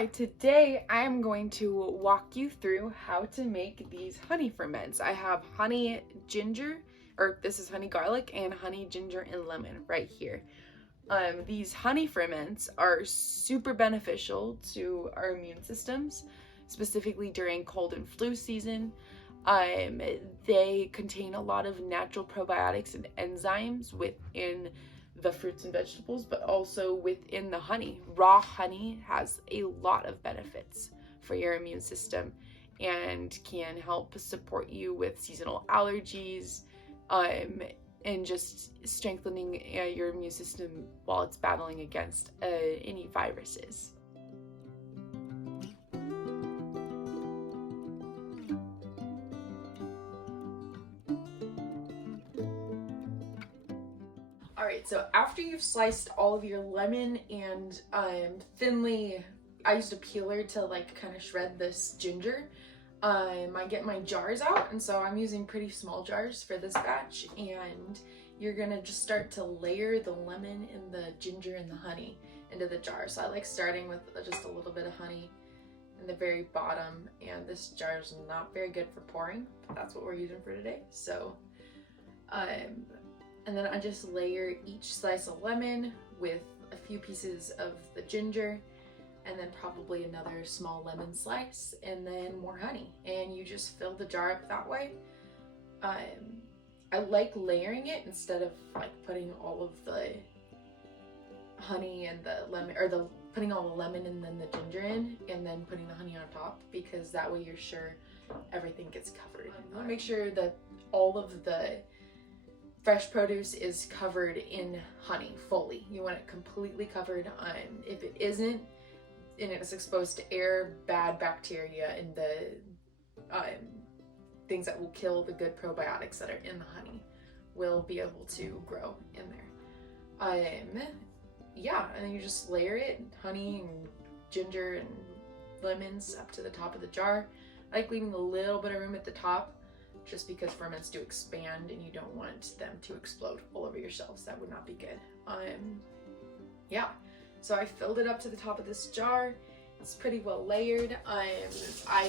Hi, today I am going to walk you through how to make these honey ferments. I have honey ginger, or this is honey garlic, and honey ginger and lemon right here. These honey ferments are super beneficial to our immune systems, specifically during cold and flu season. They contain a lot of natural probiotics and enzymes within the fruits and vegetables, but also within the honey. Raw honey has a lot of benefits for your immune system and can help support you with seasonal allergies, and just strengthening your immune system while it's battling against any viruses. Alright, so after you've sliced all of your lemon and thinly, I used a peeler to like kind of shred this ginger. I get my jars out, and so I'm using pretty small jars for this batch, and you're gonna just start to layer the lemon and the ginger and the honey into the jar. So I like starting with just a little bit of honey in the very bottom, and this jar is not very good for pouring, but that's what we're using for today. So and then I just layer each slice of lemon with a few pieces of the ginger, and then probably another small lemon slice, and then more honey. And you just fill the jar up that way. I like layering it instead of like putting all of the honey and the lemon, or putting all the lemon and then the ginger in, and then putting the honey on top, because that way you're sure everything gets covered. Make sure that all of the fresh produce is covered in honey fully. You want it completely covered. If it isn't, and it's exposed to air, bad bacteria and the things that will kill the good probiotics that are in the honey will be able to grow in there. Yeah, and then you just layer it, honey and ginger and lemons up to the top of the jar. I like leaving a little bit of room at the top, just because ferments do expand and you don't want them to explode all over your shelves. That would not be good. Yeah, so I filled it up to the top of this jar. It's pretty well layered. I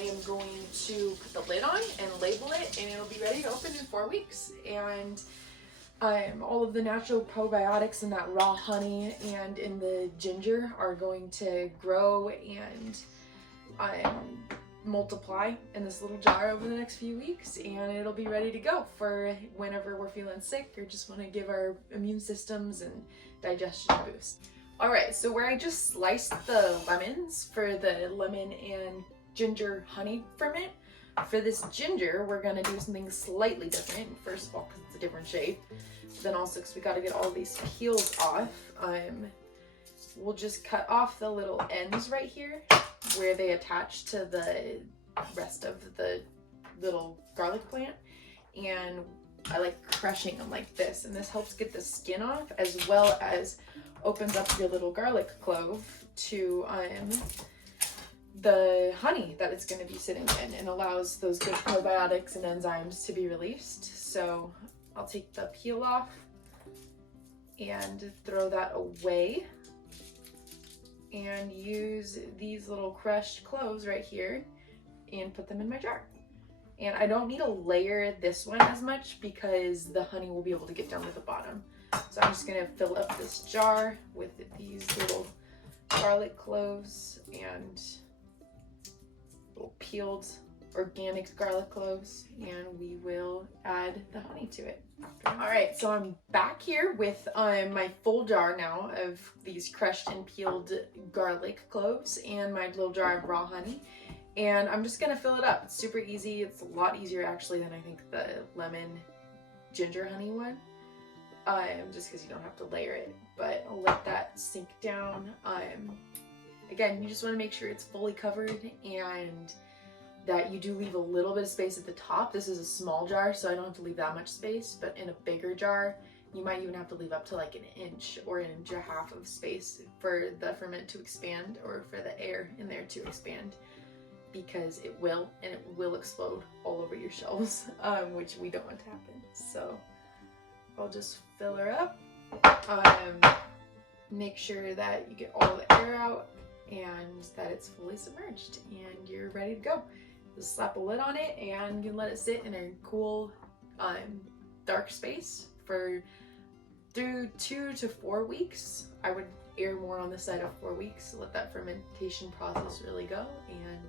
am going to put the lid on and label it, and it'll be ready to open in 4 weeks. And all of the natural probiotics in that raw honey and in the ginger are going to grow and multiply in this little jar over the next few weeks, and it'll be ready to go for whenever we're feeling sick or just want to give our immune systems and digestion a boost. Alright, so where I just sliced the lemons for the lemon and ginger honey ferment, for this ginger we're going to do something slightly different. First of all, because it's a different shape, but then also because we got to get all these peels off. We'll just cut off the little ends right here where they attach to the rest of the little garlic plant, and I like crushing them like this, and this helps get the skin off as well as opens up your little garlic clove to the honey that it's going to be sitting in, and allows those good probiotics and enzymes to be released. So I'll take the peel off and throw that away, and use these little crushed cloves right here and put them in my jar. And I don't need to layer this one as much because the honey will be able to get down to the bottom. So I'm just gonna fill up this jar with these little garlic cloves and little peeled organic garlic cloves, and we will add the honey to it. Alright, so I'm back here with my full jar now of these crushed and peeled garlic cloves and my little jar of raw honey, and I'm just gonna fill it up. It's super easy. It's a lot easier actually than I think the lemon ginger honey one, just because you don't have to layer it, but I'll let that sink down. Again, you just want to make sure it's fully covered and that you do leave a little bit of space at the top. This is a small jar, so I don't have to leave that much space, but in a bigger jar, you might even have to leave up to like 1 inch or 1.5 inches of space for the ferment to expand, or for the air in there to expand, because it will, and it will explode all over your shelves, which we don't want to happen. So I'll just fill her up, make sure that you get all the air out, and that it's fully submerged and you're ready to go. Just slap a lid on it and you can let it sit in a cool, dark space for through 2 to 4 weeks. I would err more on the side of 4 weeks, let that fermentation process really go. And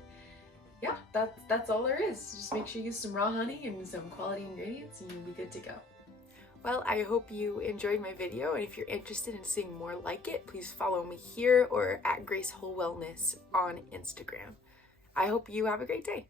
yeah, that's all there is. Just make sure you use some raw honey and some quality ingredients and you'll be good to go. Well, I hope you enjoyed my video, and if you're interested in seeing more like it, please follow me here or at Grace Whole Wellness on Instagram. I hope you have a great day.